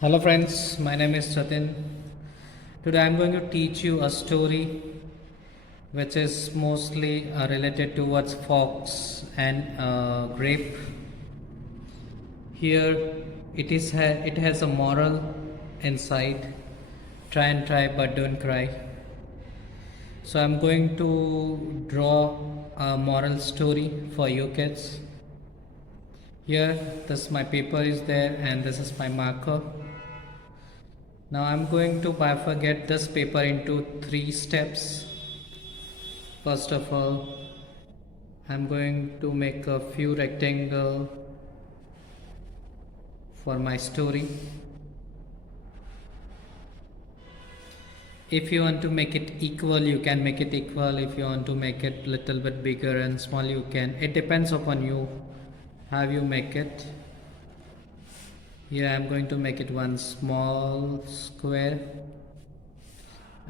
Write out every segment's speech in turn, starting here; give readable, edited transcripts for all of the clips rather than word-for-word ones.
Hello friends, my name is Jatin. Today I am going to teach you a story which is mostly related towards fox and grape. Here it has a moral inside. Try and try but don't cry. So I'm going to draw a moral story for you kids. Here this my paper is there and this is my marker. Now I'm going to bifurcate this paper into 3 steps. First of all, I'm going to make a few rectangles for my story. If you want to make it equal, you can make it equal. If you want to make it little bit bigger and small, you can. It depends upon you how you make it. Here I am going to make it one small square.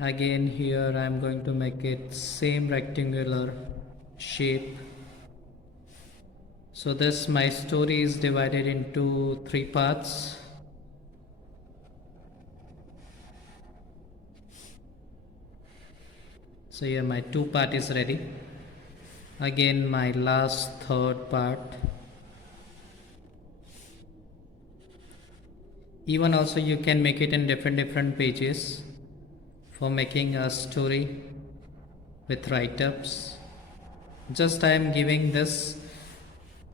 Again here I am going to make it same rectangular shape. So this my story is divided into 3 parts. So here my 2 part is ready. Again my last third part. Even also you can make it in different pages for making a story with write-ups. Just I am giving this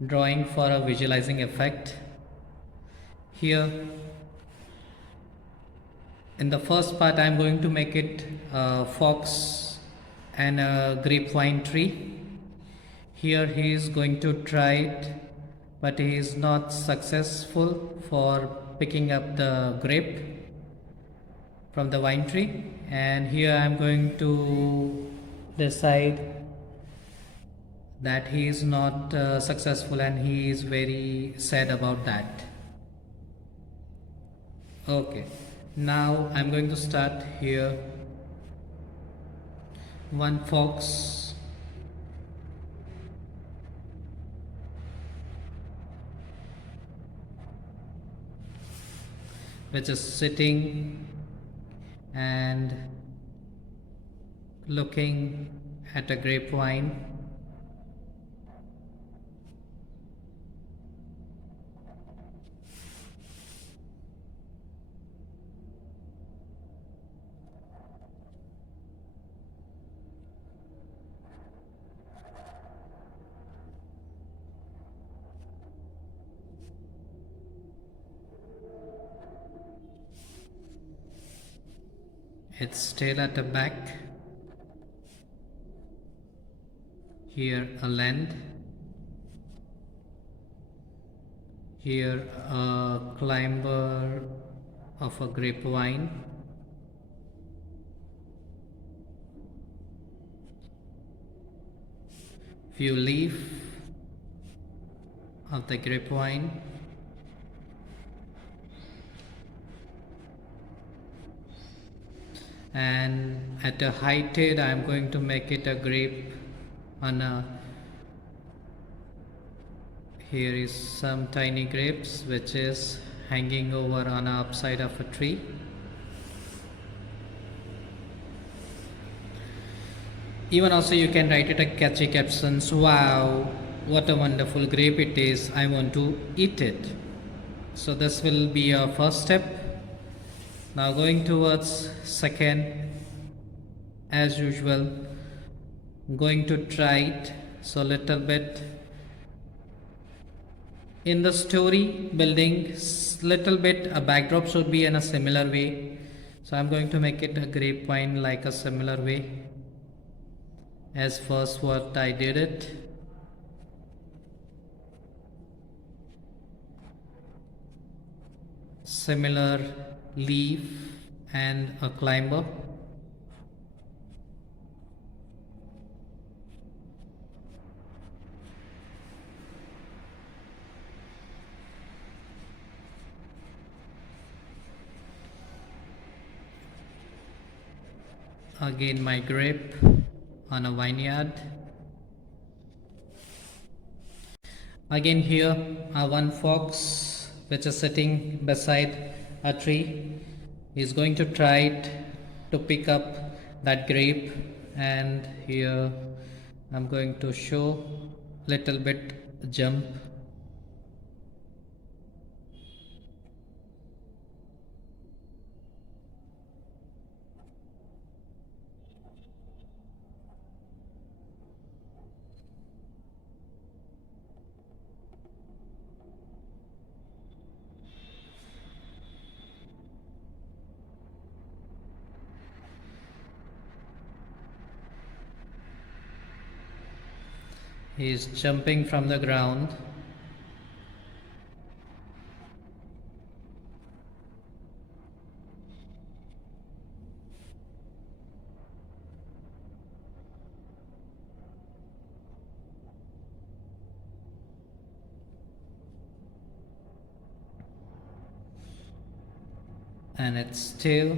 drawing for a visualizing effect. Here in the first part I am going to make it a fox and a grapevine tree. Here he is going to try it, but he is not successful for picking up the grape from the vine tree. And here I am going to decide that he is not successful and he is very sad about that. Okay, now I'm going to start here. One fox which is sitting and looking at a grapevine. Its tail at the back. Here a land. Here a climber of a grapevine. Few leaf of the grapevine. And at a heighted I am going to make it a grape on a, here is some tiny grapes which is hanging over on a upside of a tree. Even also you can write it a catchy captions. Wow, what a wonderful grape it is, I want to eat it. So this will be our first step. Now going towards second, as usual, going to try it. So little bit in the story building, little bit a backdrop should be in a similar way. So I'm going to make it a grapevine like a similar way as first what I did it. Similar leaf and a climber. Again my grape on a vineyard. Again here one fox which is sitting beside a tree. He's going to try to pick up that grape, and here I'm going to show little bit jump. He's jumping from the ground. And it's still.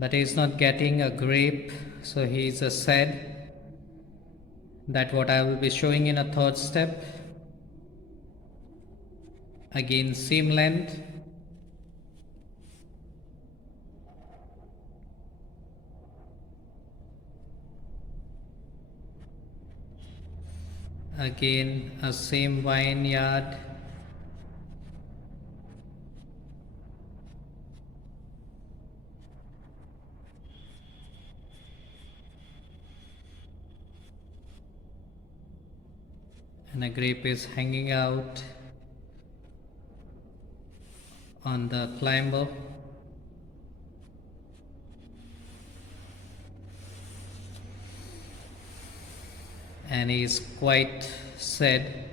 But he's not getting a grape, so he's said that what I will be showing in a third step. Again, seam length. Again, a same vineyard. And a grape is hanging out on the climber. And he is quite sad.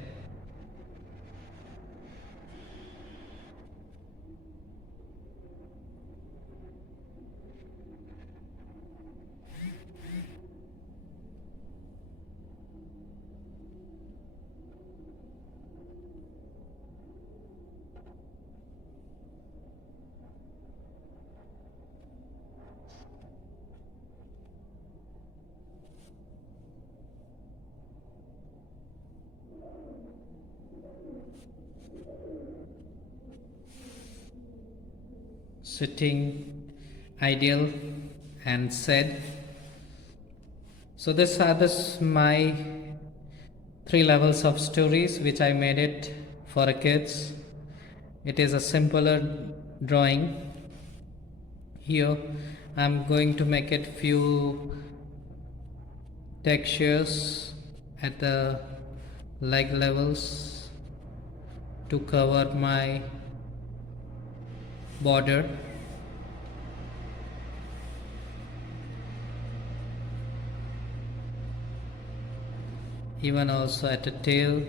Sitting ideal and sad. So this are my 3 levels of stories which I made it for kids. It is a simpler drawing. Here I'm going to make it few textures at the leg levels to cover my border. Even also at the tail,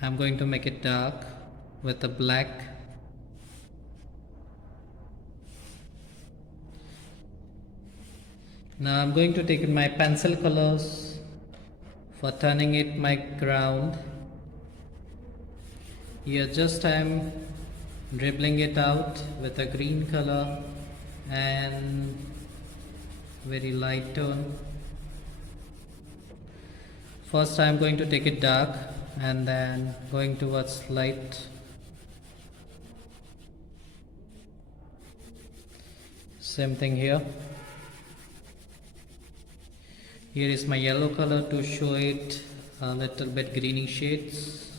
I'm going to make it dark with the black. Now I'm going to take my pencil colors for turning it my ground. Here just I'm dribbling it out with a green color and very light tone. First I'm going to take it dark and then going towards light. Same thing here. Here is my yellow color to show it a little bit greeny shades.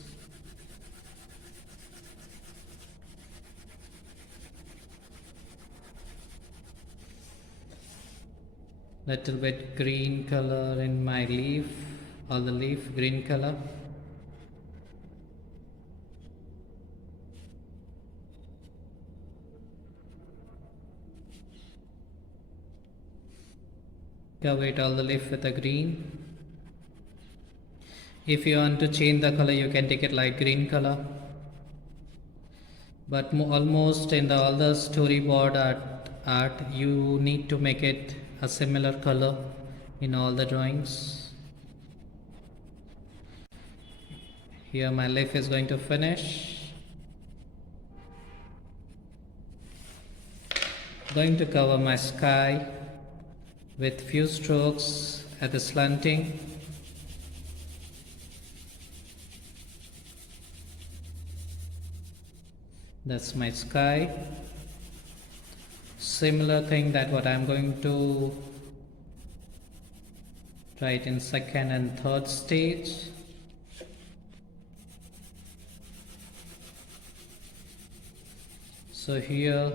Little bit green color in my leaf, or the leaf green color. Cover it all the leaf with a green. If you want to change the color, you can take it light green color. But almost in all the storyboard art, you need to make it a similar color in all the drawings. Here my leaf is going to finish. Going to cover my sky with few strokes at the slanting. That's my sky. Similar thing that what I'm going to try it in second and third stage. So here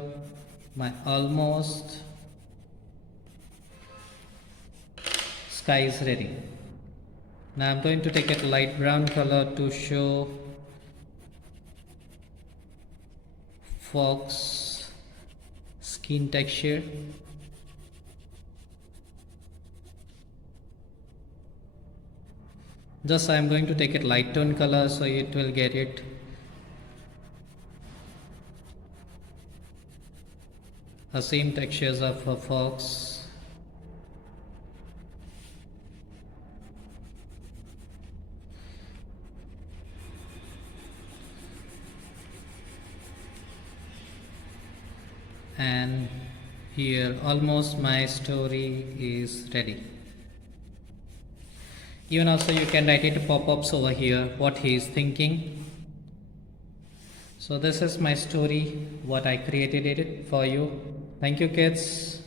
my almost sky is ready. Now I'm going to take a light brown color to show fox skin texture. Just I am going to take it light tone color so it will get it. The same textures of a fox. And here almost my story is ready. Even also you can write it pop-ups over here what he is thinking. So this is my story what I created it for you. Thank you kids.